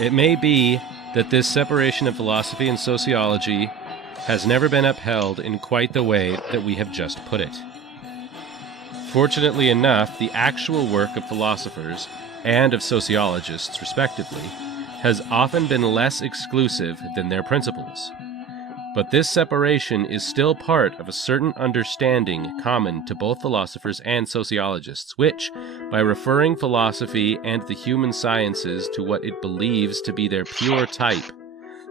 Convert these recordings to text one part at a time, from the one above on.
It may be that this separation of philosophy and sociology has never been upheld in quite the way that we have just put it. Fortunately enough, the actual work of philosophers and of sociologists, respectively, has often been less exclusive than their principles. But this separation is still part of a certain understanding common to both philosophers and sociologists, which, by referring philosophy and the human sciences to what it believes to be their pure type,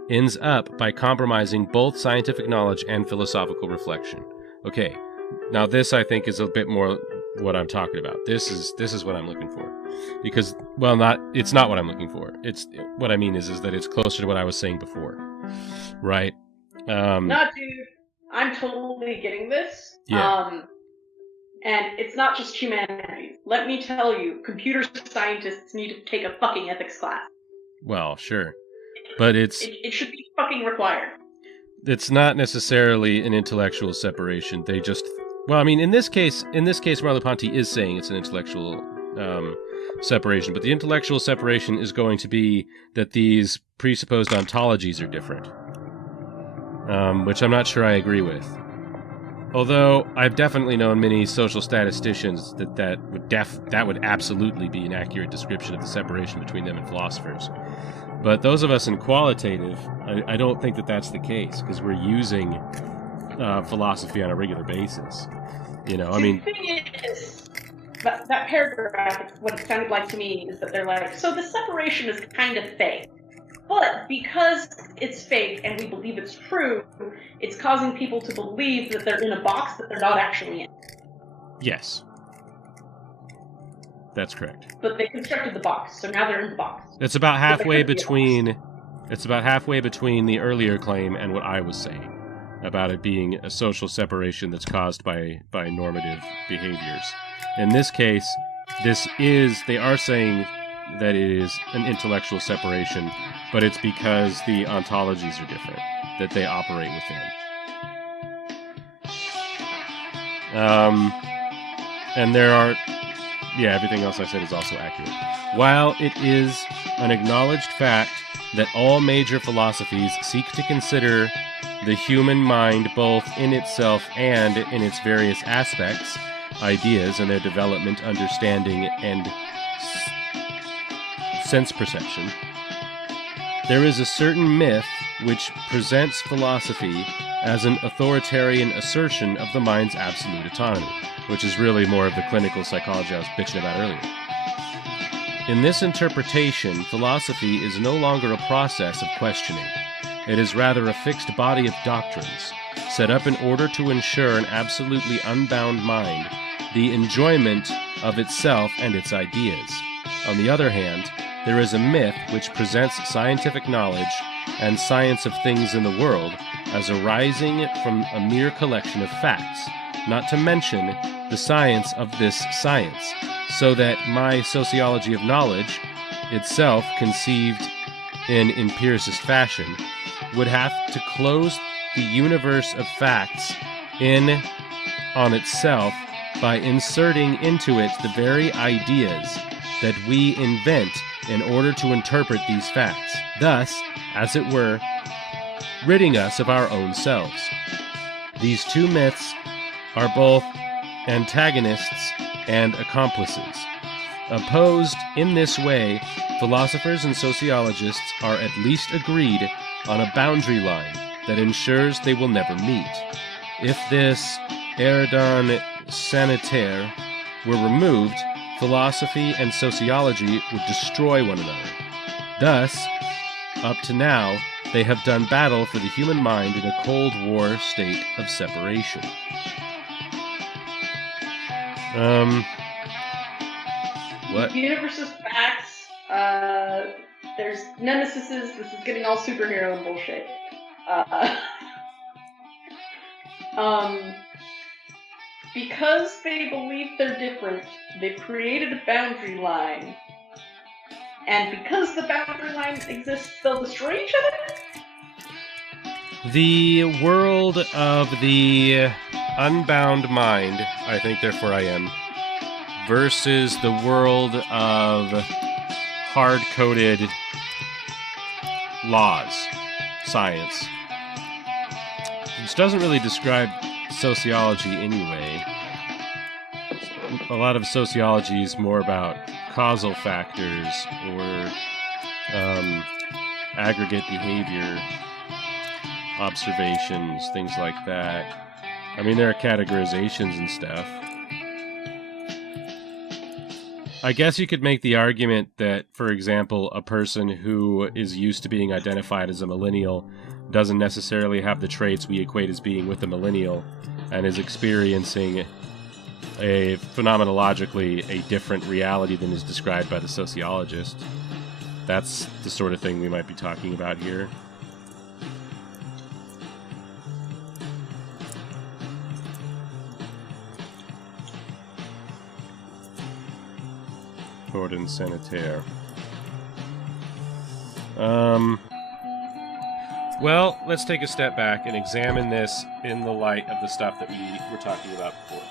ends up by compromising both scientific knowledge and philosophical reflection. Okay, now this I think is a bit more what I'm talking about. This is what I'm looking for. Because, well, it's not what I'm looking for. It's what I mean is that it's closer to what I was saying before. Right? No, dude, I'm totally getting this. Yeah. And it's not just humanities. Let me tell you, computer scientists need to take a fucking ethics class. Well, sure. But it should be fucking required. It's not necessarily an intellectual separation. They just, well, I mean, in this case, Marlou-Ponty is saying it's an intellectual separation, but the intellectual separation is going to be that these presupposed ontologies are different, which I'm not sure I agree with. Although I've definitely known many social statisticians that would absolutely be an accurate description of the separation between them and philosophers. But those of us in qualitative, I don't think that that's the case, because we're using philosophy on a regular basis. You know, I mean... The thing is, that paragraph, what it sounded like to me is that they're like, so the separation is kind of fake. But because it's fake and we believe it's true, it's causing people to believe that they're in a box that they're not actually in. Yes. That's correct. But they constructed the box, so now they're in the box. It's about halfway between the earlier claim and what I was saying about it being a social separation that's caused by normative behaviors. In this case, they are saying that it is an intellectual separation, but it's because the ontologies are different that they operate within. And there are... Yeah, everything else I said is also accurate. While it is an acknowledged fact that all major philosophies seek to consider the human mind both in itself and in its various aspects, ideas and their development, understanding, and sense perception, there is a certain myth which presents philosophy as an authoritarian assertion of the mind's absolute autonomy, which is really more of the clinical psychology I was bitching about earlier. In this interpretation, philosophy is no longer a process of questioning. It is rather a fixed body of doctrines, set up in order to ensure an absolutely unbound mind, the enjoyment of itself and its ideas. On the other hand, there is a myth which presents scientific knowledge and science of things in the world as arising from a mere collection of facts, not to mention the science of this science, so that my sociology of knowledge, itself conceived in empiricist fashion, would have to close the universe of facts in on itself by inserting into it the very ideas that we invent in order to interpret these facts, thus, as it were, ridding us of our own selves. These two myths are both antagonists and accomplices. Opposed in this way, philosophers and sociologists are at least agreed on a boundary line that ensures they will never meet. If this Erdon sanitaire were removed, philosophy and sociology would destroy one another. Thus, up to now, they have done battle for the human mind in a Cold War state of separation. What? Universe's facts, there's nemesises, this is getting all superhero and bullshit. Because they believe they're different, they've created a boundary line. And because the boundary line exists, they'll destroy each other? The world of the Unbound Mind, I think therefore I am, versus the world of hard-coded laws, science. Which doesn't really describe sociology anyway. A lot of sociology is more about causal factors or aggregate behavior, observations, things like that. I mean, there are categorizations and stuff. I guess you could make the argument that, for example, a person who is used to being identified as a millennial doesn't necessarily have the traits we equate as being with a millennial and is experiencing a phenomenologically a different reality than is described by the sociologist. That's the sort of thing we might be talking about here. Cordon sanitaire. Well, let's take a step back and examine this in the light of the stuff that we were talking about before.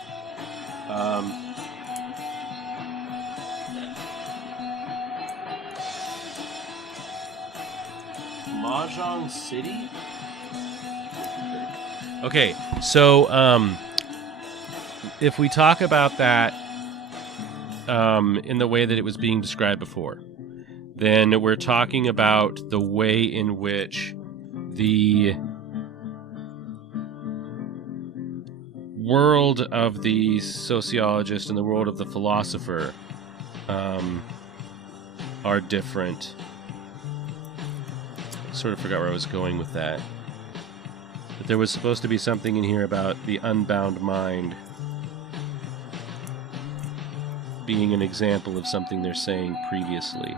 Mahjong City? Okay, so if we talk about that in the way that it was being described before, then we're talking about the way in which the world of the sociologist and the world of the philosopher are different. Sort of forgot where I was going with that. But there was supposed to be something in here about the unbound mind being an example of something they're saying previously.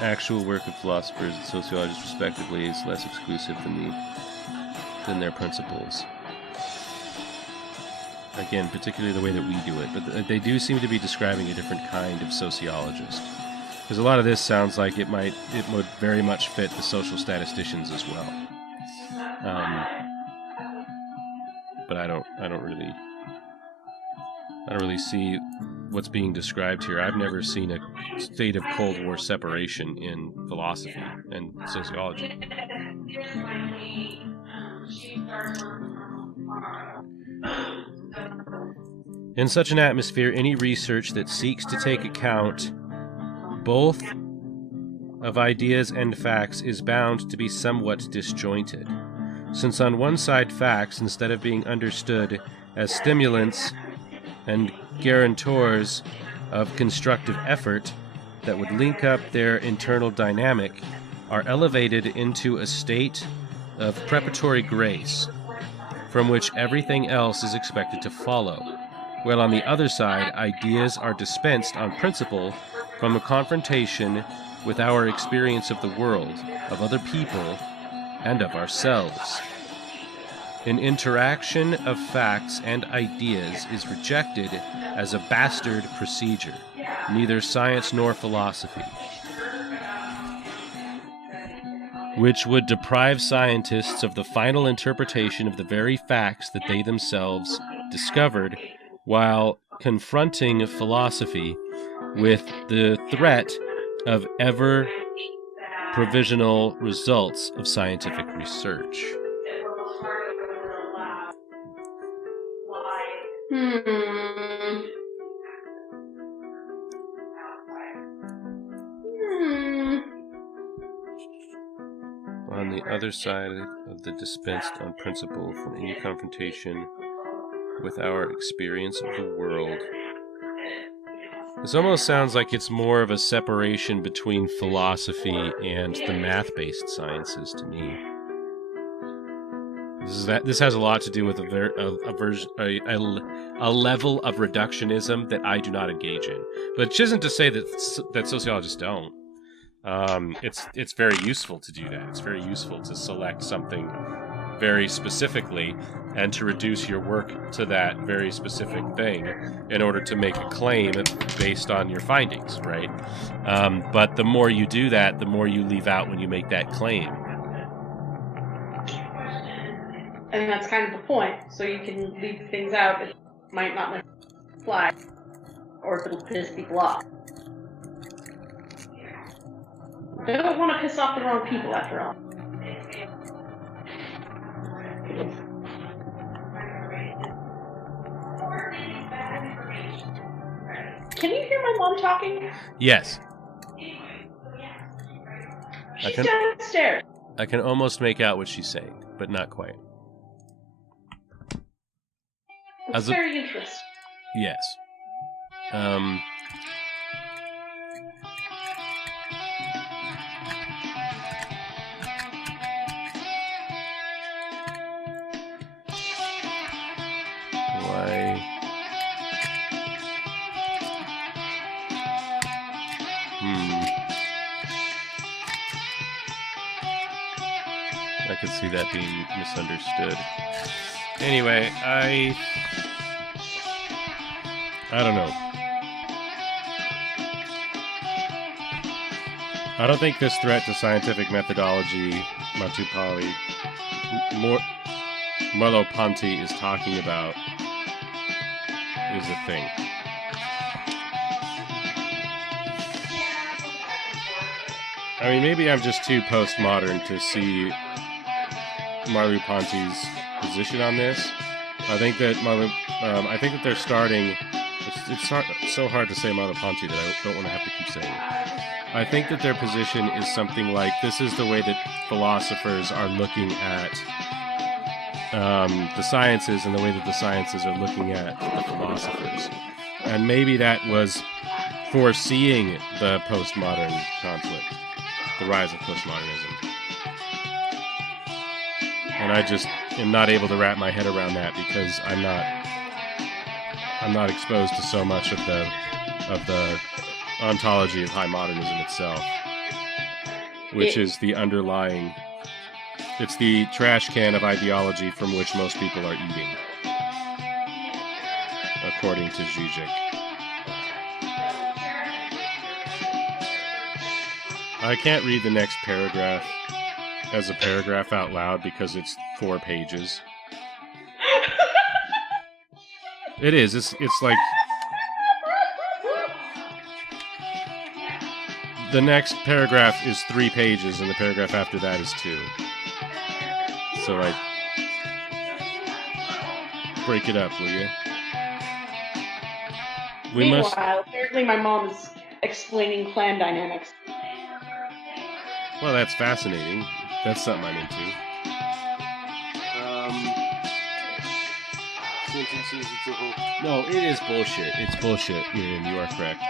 Actual work of philosophers and sociologists respectively is less exclusive than their principles. Again, particularly the way that we do it, but they do seem to be describing a different kind of sociologist. Because a lot of this sounds like it would very much fit the social statisticians as well. But I don't really see what's being described here. I've never seen a state of Cold War separation in philosophy and sociology. In such an atmosphere, any research that seeks to take account both of ideas and facts is bound to be somewhat disjointed, since on one side facts, instead of being understood as stimulants and guarantors of constructive effort that would link up their internal dynamic, are elevated into a state of preparatory grace, from which everything else is expected to follow, while on the other side, ideas are dispensed on principle from a confrontation with our experience of the world, of other people, and of ourselves. An interaction of facts and ideas is rejected as a bastard procedure, neither science nor philosophy, which would deprive scientists of the final interpretation of the very facts that they themselves discovered, while confronting philosophy with the threat of ever provisional results of scientific research. On the other side of the dispensed on principle from any confrontation with our experience of the world. This almost sounds like it's more of a separation between philosophy and the math-based sciences to me. This has a lot to do with a level of reductionism that I do not engage in. But it isn't to say that sociologists don't. It's very useful to do that. It's very useful to select something very specifically and to reduce your work to that very specific thing in order to make a claim based on your findings, right? But the more you do that, the more you leave out when you make that claim. And that's kind of the point. So you can leave things out that might not apply, or if it'll piss people off. They don't want to piss off the wrong people, after all. Can you hear my mom talking? Yes. She's downstairs. I can almost make out what she's saying, but not quite. It's very interesting. Yes. Why? I could see that being misunderstood. Anyway, I don't know. I don't think this threat to scientific methodology, Merleau-Ponty is talking about is a thing. I mean, maybe I'm just too postmodern to see Marlou-Ponty's position on this. I think that I think that they're starting. It's so hard to say Merleau-Ponty that I don't want to have to keep saying it. I think that their position is something like, this is the way that philosophers are looking at the sciences and the way that the sciences are looking at the philosophers. And maybe that was foreseeing the postmodern conflict, the rise of postmodernism. And I just am not able to wrap my head around that because I'm not exposed to so much of the ontology of high modernism itself, which is the underlying. It's the trash can of ideology from which most people are eating, according to Zizek. I can't read the next paragraph as a paragraph out loud because it's 4 pages. It is. It's like the next paragraph is 3 pages, and the paragraph after that is 2. So, like, break it up, will you? Meanwhile, apparently my mom is explaining clan dynamics. Well, that's fascinating. That's something I'm into. Sentences, it's a whole... No, it is bullshit. It's bullshit, Miriam. You are correct.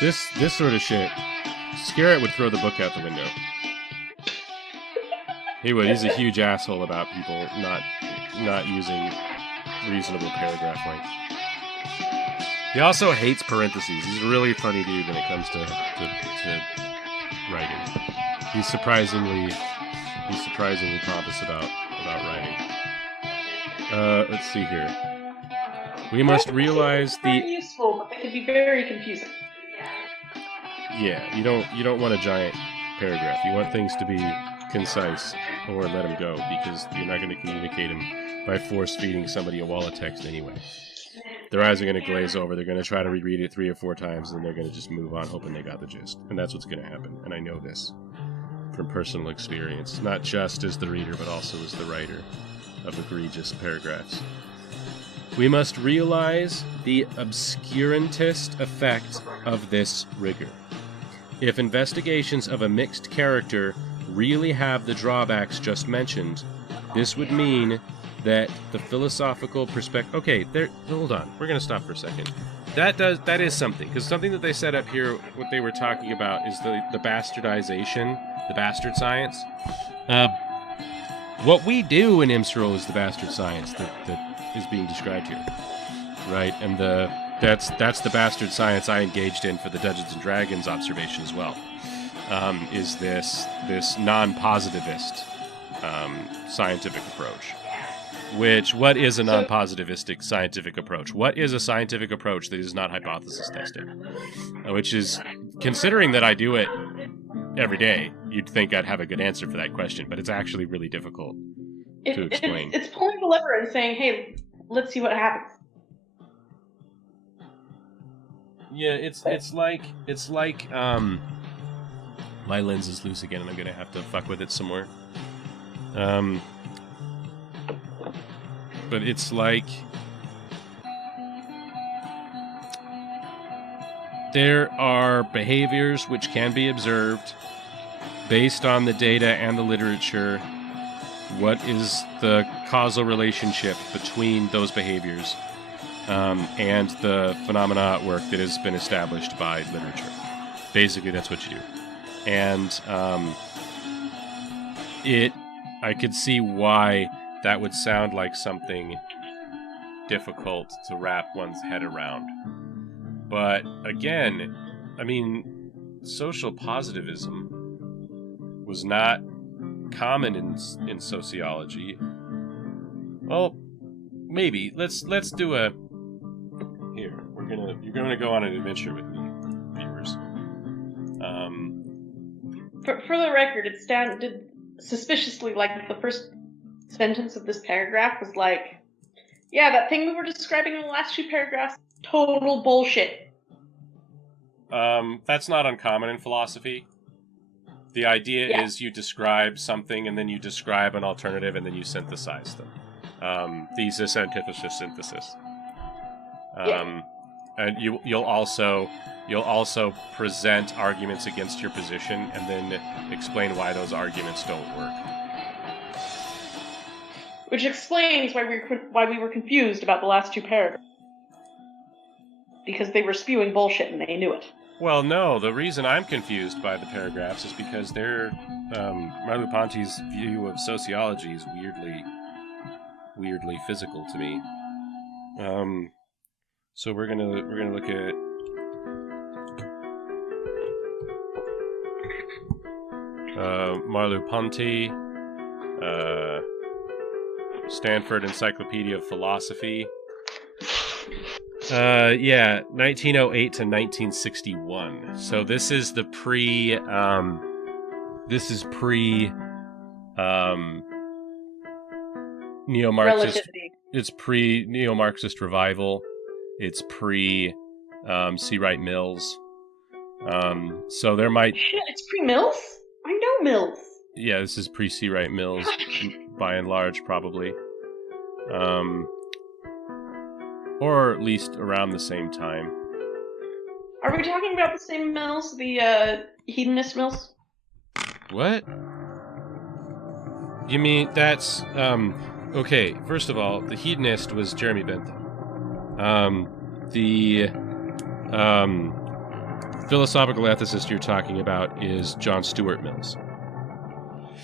This sort of shit, Scarrett would throw the book out the window. He would. He's a huge asshole about people not using reasonable paragraph length. He also hates parentheses. He's a really funny dude when it comes to writing. He's surprisingly pompous about writing. Let's see here. We must realize Very useful, but they can be very confusing. Yeah, you don't want a giant paragraph. You want things to be concise, or let them go, because you're not going to communicate them by force-feeding somebody a wall of text anyway. Their eyes are going to glaze over, they're going to try to reread it 3 or 4 times, and then they're going to just move on, hoping they got the gist. And that's what's going to happen, and I know this from personal experience, not just as the reader, but also as the writer of egregious paragraphs. We must realize the obscurantist effect of this rigor. If investigations of a mixed character really have the drawbacks just mentioned, this would mean that the philosophical perspective... Okay, hold on. We're going to stop for a second. That is something, because something that they set up here, what they were talking about is the bastardization, the bastard science. What we do in IMSRL is the bastard science that is being described here, right? And that's the bastard science I engaged in for the Dungeons and Dragons observation as well. Is this non-positivist scientific approach? What is a non-positivistic scientific approach? What is a scientific approach that is not hypothesis tested? Which is, considering that I do it every day, you'd think I'd have a good answer for that question, but it's actually really difficult to explain. It's pulling the lever and saying, hey, let's see what happens. Yeah, it's like my lens is loose again, and I'm gonna have to fuck with it some more. But it's like there are behaviors which can be observed based on the data and the literature. What is the causal relationship between those behaviors and the phenomena at work that has been established by literature? Basically, that's what you do. And I could see why that would sound like something difficult to wrap one's head around. But again, I mean, social positivism was not common in sociology. Well, maybe let's do a here. You're gonna go on an adventure with me, viewers. For the record, it sounded suspiciously like the first sentence of this paragraph was like, yeah, that thing we were describing in the last 2 paragraphs, total bullshit. That's not uncommon in philosophy. The idea is you describe something, and then you describe an alternative, and then you synthesize them. Thesis, antithesis, synthesis. And you'll also present arguments against your position, and then explain why those arguments don't work. Which explains why we were confused about the last 2 paragraphs. Because they were spewing bullshit and they knew it. Well, no, the reason I'm confused by the paragraphs is because Marlou-Ponty's view of sociology is weirdly physical to me. So we're gonna look at Marlou-Ponty, Stanford Encyclopedia of Philosophy. 1908 to 1961. So this is the pre neo-Marxist. Relativity. It's pre neo-Marxist revival. It's pre C. Wright Mills. So there might. Shit, it's pre Mills? I know Mills. Yeah, this is pre C. Wright Mills, by and large, probably. Or at least around the same time. Are we talking about the same Mills, the hedonist Mills? What? You mean that's okay, first of all, the hedonist was Jeremy Bentham. The philosophical ethicist you're talking about is John Stuart Mills.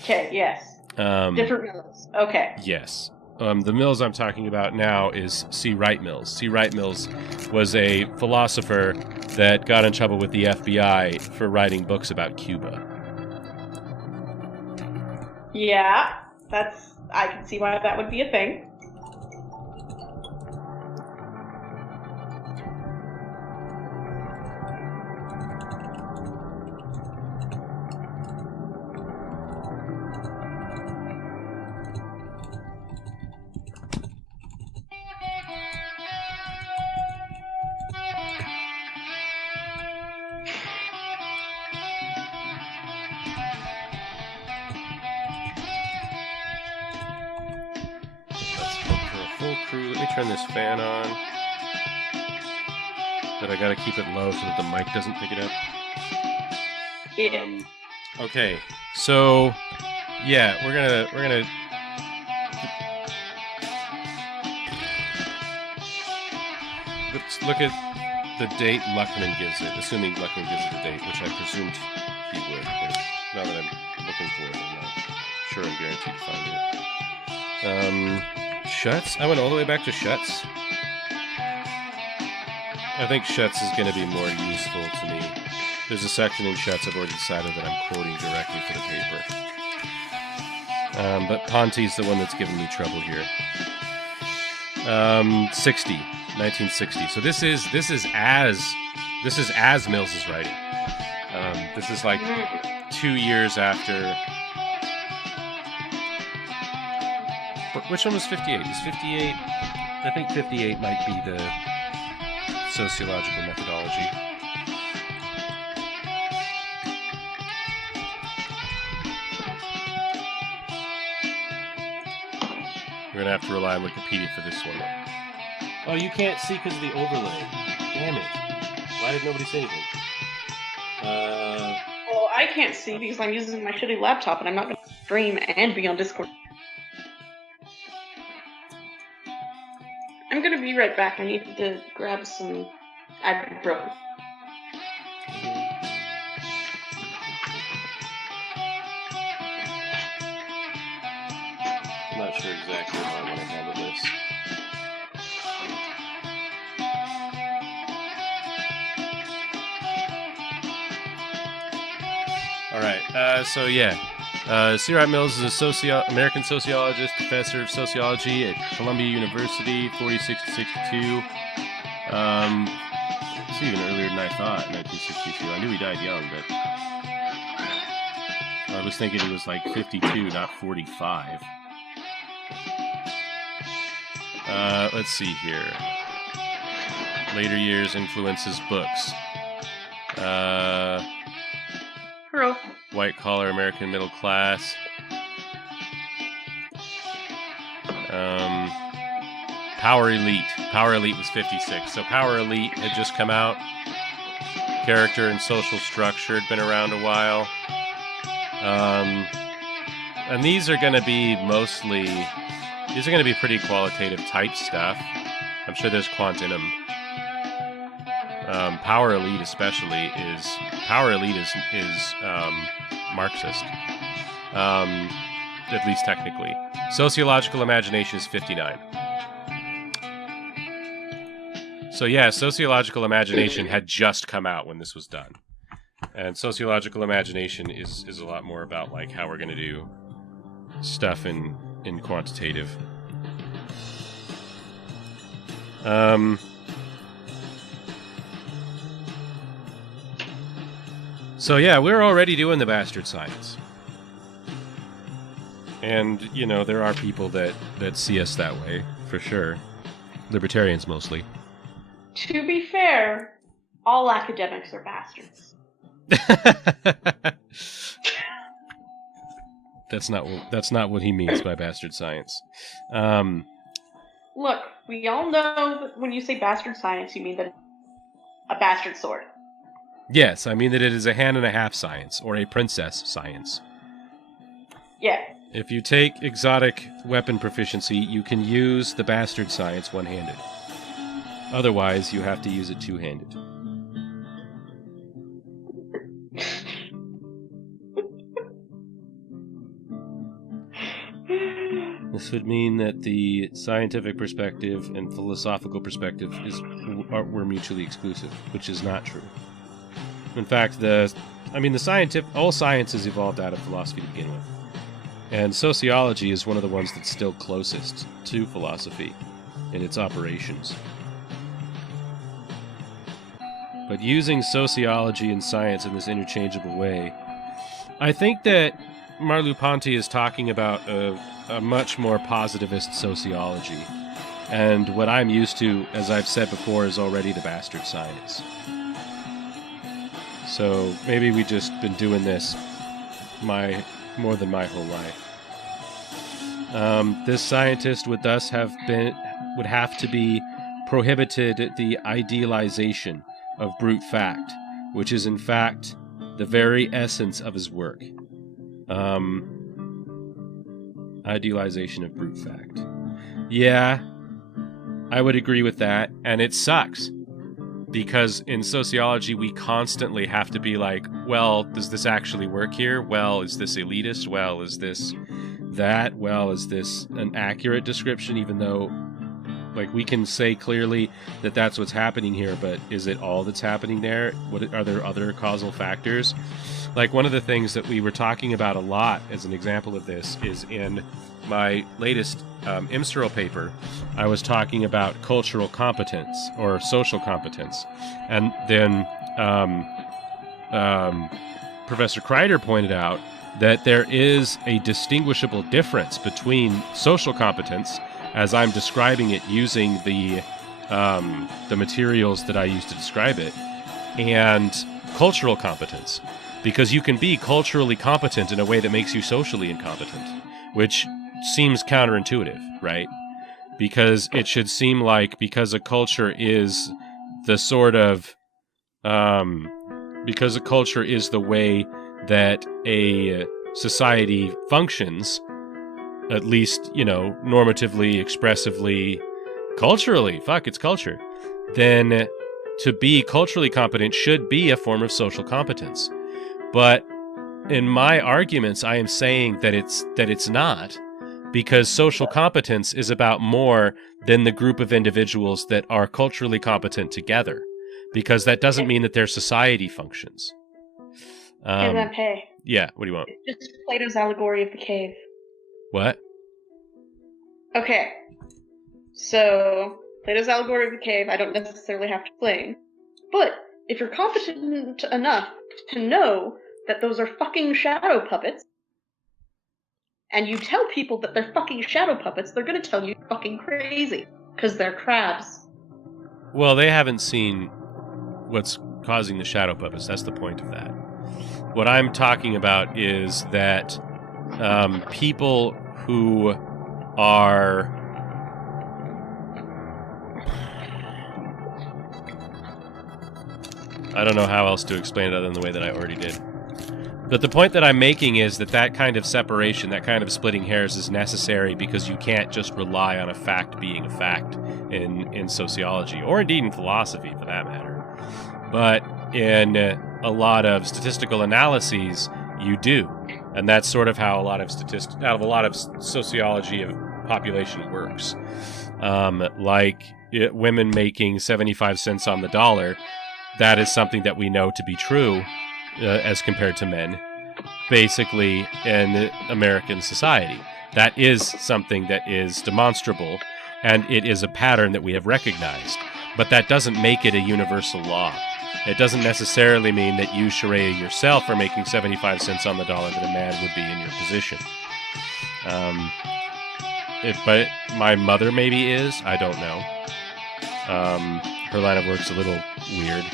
Okay, yes. Different Mills. Okay. Yes. The Mills I'm talking about now is C. Wright Mills. C. Wright Mills was a philosopher that got in trouble with the FBI for writing books about Cuba. Yeah, I can see why that would be a thing. Turn this fan on, but I gotta keep it low so that the mic doesn't pick it up. Yeah. Okay, so yeah, we're gonna let's look at the date Luckman gives it, assuming Luckman gives it a date, which I presumed he would, but now that I'm looking for it, I'm not sure I'm guaranteed to find it. Schuetz? I went all the way back to Schuetz. I think Schuetz is going to be more useful to me. There's a section in Schuetz I've already decided that I'm quoting directly for the paper. But Ponty's the one that's giving me trouble here. 1960. So this is as Mills is writing. This is like 2 years after. Which one was 58? Is 58? I think 58 might be the sociological methodology. We're going to have to rely on Wikipedia for this one. Oh, you can't see because of the overlay. Damn it. Why did nobody say anything? Well, I can't see because I'm using my shitty laptop and I'm not going to stream and be on Discord. I'm going to be right back. I need to grab some ibuprofen. I'm not sure exactly how I want to handle this. Alright, C. Mills is a American sociologist, professor of sociology at Columbia University, 46 to 62. It's even earlier than I thought, 1962. I knew he died young, but I was thinking he was like 52, not 45. Let's see here. Later years influences books. White collar American middle class. Power Elite. Power Elite was 56. So Power Elite had just come out. Character and Social Structure had been around a while. And these are going to be pretty qualitative type stuff. I'm sure there's quantinum. Power Elite especially is Marxist, at least technically. Sociological Imagination is 59. So yeah, Sociological Imagination had just come out when this was done, and Sociological Imagination is a lot more about like how we're going to do stuff in quantitative. So yeah, we're already doing the bastard science. And, you know, there are people that see us that way, for sure. Libertarians, mostly. To be fair, all academics are bastards. That's not what he means by bastard science. Look, we all know that when you say bastard science, you mean that a bastard sword. Yes, I mean that it is a hand and a half science, or a princess science. Yeah. If you take exotic weapon proficiency, you can use the bastard science one-handed. Otherwise, you have to use it two-handed. This would mean that the scientific perspective and philosophical perspective were mutually exclusive, which is not true. In fact, all sciences evolved out of philosophy to begin with. And sociology is one of the ones that's still closest to philosophy in its operations. But using sociology and science in this interchangeable way, I think that Marlou-Ponty is talking about a much more positivist sociology. And what I'm used to, as I've said before, is already the bastard science. So maybe we've just been doing this more than my whole life. This scientist would thus have to be prohibited the idealization of brute fact, which is in fact the very essence of his work. Idealization of brute fact. Yeah, I would agree with that, and it sucks. Because in sociology, we constantly have to be like, well, does this actually work here? Well, is this elitist? Well, is this that? Well, is this an accurate description? Even though, like, we can say clearly that that's what's happening here, but is it all that's happening there? Are there other causal factors? Like, one of the things that we were talking about a lot as an example of this is in my latest IMSRL paper, I was talking about cultural competence or social competence. And then Professor Kreider pointed out that there is a distinguishable difference between social competence, as I'm describing it using the the materials that I use to describe it, and cultural competence. Because you can be culturally competent in a way that makes you socially incompetent, which seems counterintuitive, right? Because it should seem like because a culture is the sort of because a culture is the way that a society functions, at least, normatively, expressively, culturally, it's culture, then to be culturally competent should be a form of social competence. But in my arguments, I am saying that it's not, because social competence is about more than the group of individuals that are culturally competent together, because that doesn't mean that their society functions. Hey, Lampé. Yeah, what do you want? It's just Plato's allegory of the cave. What? Okay. So, Plato's allegory of the cave, I don't necessarily have to explain. But, if you're competent enough to know that those are fucking shadow puppets, and you tell people that they're fucking shadow puppets, they're gonna tell you you're fucking crazy, because they're crabs. Well, they haven't seen what's causing the shadow puppets. That's the point of that. What I'm talking about is that people who are... I don't know how else to explain it other than the way that I already did. But the point that I'm making is that kind of separation, that kind of splitting hairs is necessary, because you can't just rely on a fact being a fact in sociology, or indeed in philosophy for that matter. But in a lot of statistical analyses, you do. And that's sort of how a lot of sociology of population works. Women making 75 cents on the dollar, that is something that we know to be true as compared to men, basically, in American society. That is something that is demonstrable, and it is a pattern that we have recognized. But that doesn't make it a universal law. It doesn't necessarily mean that you, Sharia, yourself are making 75 cents on the dollar that a man would be in your position. But my mother maybe is. I don't know. Her line of work's a little weird.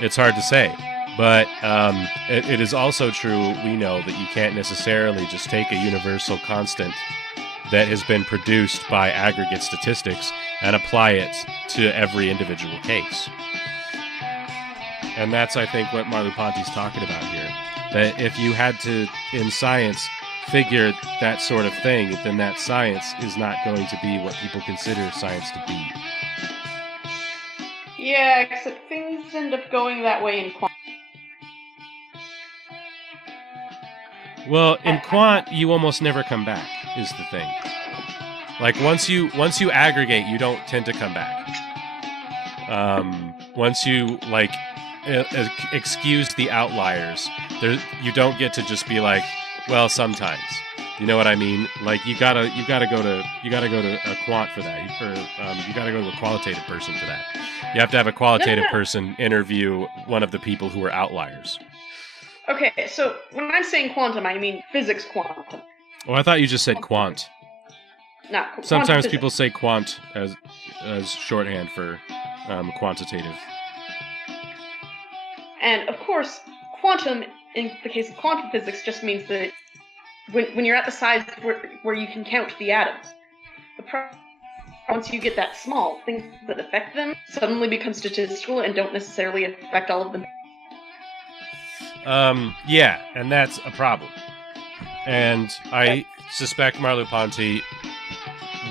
It's hard to say. But it is also true, we know, that you can't necessarily just take a universal constant that has been produced by aggregate statistics and apply it to every individual case. And that's, I think, what Marlou-Ponty's talking about here. That if you had to, in science, figure that sort of thing, then that science is not going to be what people consider science to be. Yeah, except things end up going that way in quant. Well, in quant, you almost never come back, is the thing. Like, once you aggregate, you don't tend to come back. Once you, excuse the outliers, you don't get to just be like, well, sometimes. You know what I mean? Like, you gotta go to a quant for that, or you gotta go to a qualitative person for that. You have to have a qualitative person interview one of the people who are outliers. Okay, so when I'm saying quantum, I mean physics quantum. Oh, I thought you just said quant. No, sometimes people say quant as shorthand for quantitative. And of course, quantum, in the case of quantum physics, just means that when you're at the size where you can count the atoms, once you get that small, things that affect them suddenly become statistical and don't necessarily affect all of them. Yeah, and that's a problem. And I suspect Marlou-Ponty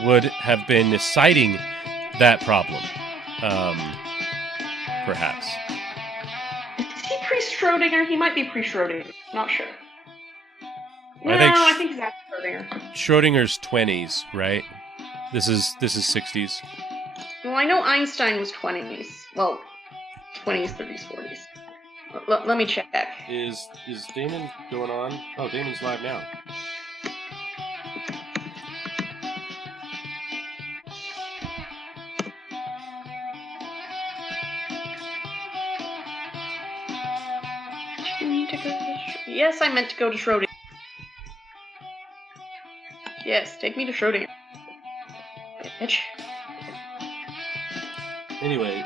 would have been citing that problem, perhaps. Is he pre-Schrodinger? He might be pre-Schrodinger. Not sure. I think he's after Schrodinger. Schrodinger's 20s, right? This is 60s. Well, I know Einstein was 20s. Well, 20s, 30s, 40s. Let me check. Is Damon going on? Oh, Damon's live now. Yes, I meant to go to Schrodinger. Yes, take me to Schrodinger. Bitch. Anyway,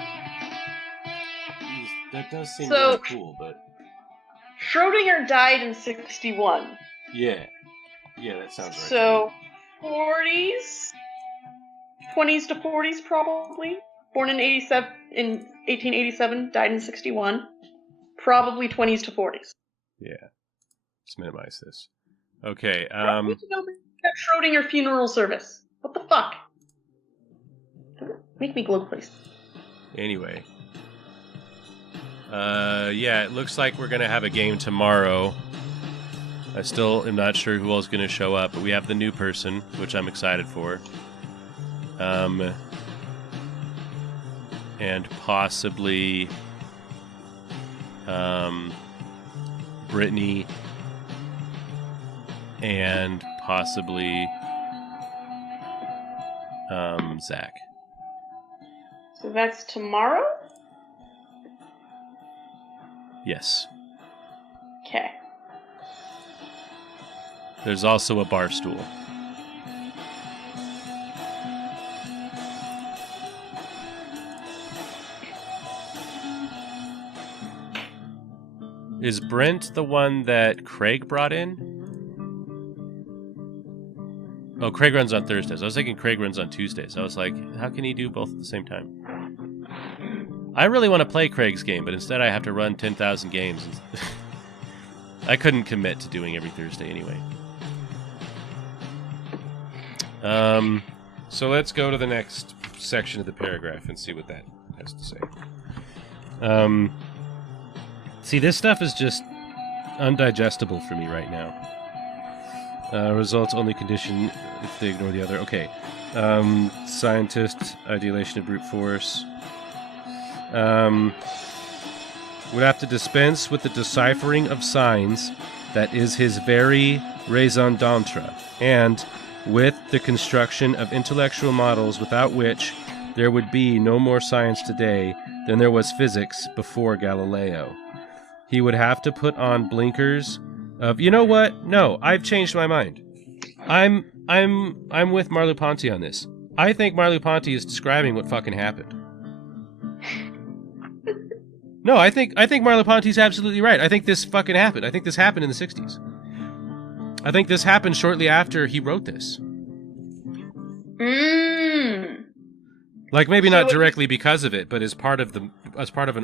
that does seem So- really cool, but Schrodinger died in 61. yeah, that sounds right. So 40s, 20s to 40s probably. Born in 1887, died in 61. Probably 20s to 40s. Yeah, let's minimize this. Okay. We need to go at Schrodinger funeral service. What the fuck? Make me glow, please. Anyway. Yeah, it looks like we're gonna have a game tomorrow. I still am not sure who else is gonna show up, but we have the new person, which I'm excited for. And possibly, Brittany, and possibly, Zach. So that's tomorrow? Yes. Okay. There's also a bar stool. Is Brent the one that Craig brought in? Oh, Craig runs on Thursdays. I was thinking Craig runs on Tuesdays. I was like, how can he do both at the same time? I really want to play Craig's game, but instead I have to run 10,000 games. I couldn't commit to doing every Thursday anyway. So let's go to the next section of the paragraph and see what that has to say. See, this stuff is just undigestible for me right now. Results only condition if they ignore the other. Okay. Scientist, ideation of brute force. Would have to dispense with the deciphering of signs that is his very raison d'etre, and with the construction of intellectual models without which there would be no more science today than there was physics before Galileo. He would have to put on blinkers of, you know what? No, I've changed my mind. I'm with Marlou-Ponty on this. I think Marlou-Ponty is describing what fucking happened. No, I think Marlou-Ponty's absolutely right. I think this fucking happened. I think this happened in the 60s. I think this happened shortly after he wrote this. Like, maybe not directly because of it, but as part of an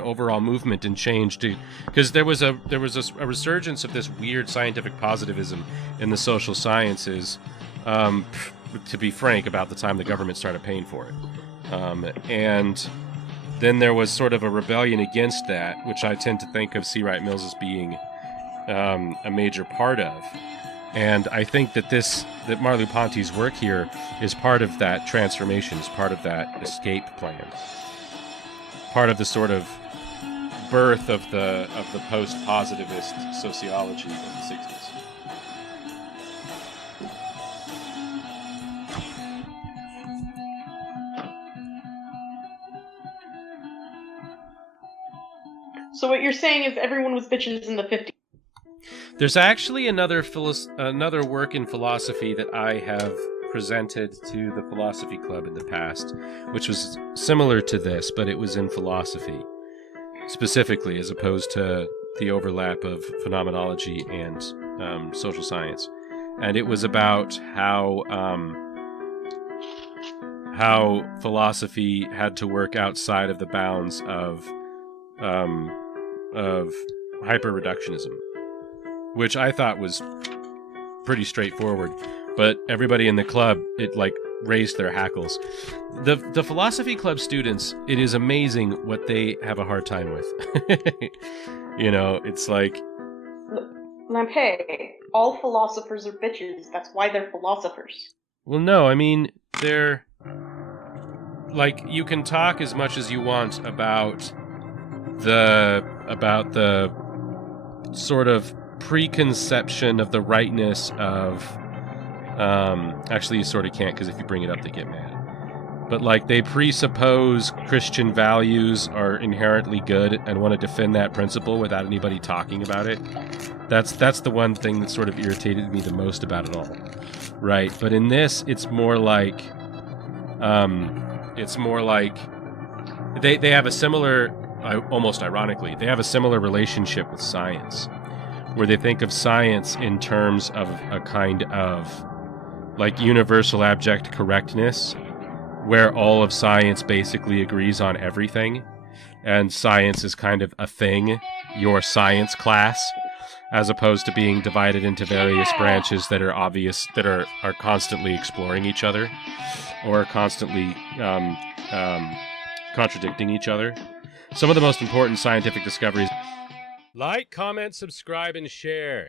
overall movement and change to, because there was a resurgence of this weird scientific positivism in the social sciences, to be frank, about the time the government started paying for it. And then there was sort of a rebellion against that, which I tend to think of C. Wright Mills as being a major part of. And I think that Marlou-Ponty's work here is part of that transformation, is part of that escape plan, part of the sort of birth of the post-positivist sociology of the 60s. So what you're saying is everyone was bitches in the 50s. There's actually another work in philosophy that I have presented to the Philosophy Club in the past, which was similar to this, but it was in philosophy specifically, as opposed to the overlap of phenomenology and social science. And it was about how philosophy had to work outside of the bounds of hyper-reductionism, which I thought was pretty straightforward, but everybody in the club, it like raised their hackles. The Philosophy Club students, it is amazing what they have a hard time with. You know, it's like, Lampé, all philosophers are bitches. That's why they're philosophers. well, no, I mean, they're like, you can talk as much as you want about the sort of preconception of the rightness of actually you sort of can't, because if you bring it up they get mad, but like they presuppose Christian values are inherently good and want to defend that principle without anybody talking about it. That's the one thing that sort of irritated me the most about it all, right? But in this it's more like they have a similar, almost ironically, they have a similar relationship with science, where they think of science in terms of a kind of like universal abject correctness, where all of science basically agrees on everything, and science is kind of a thing, your science class, as opposed to being divided into various branches that are obvious, that are constantly exploring each other, or constantly contradicting each other. Some of the most important scientific discoveries. Like, comment, subscribe, and share.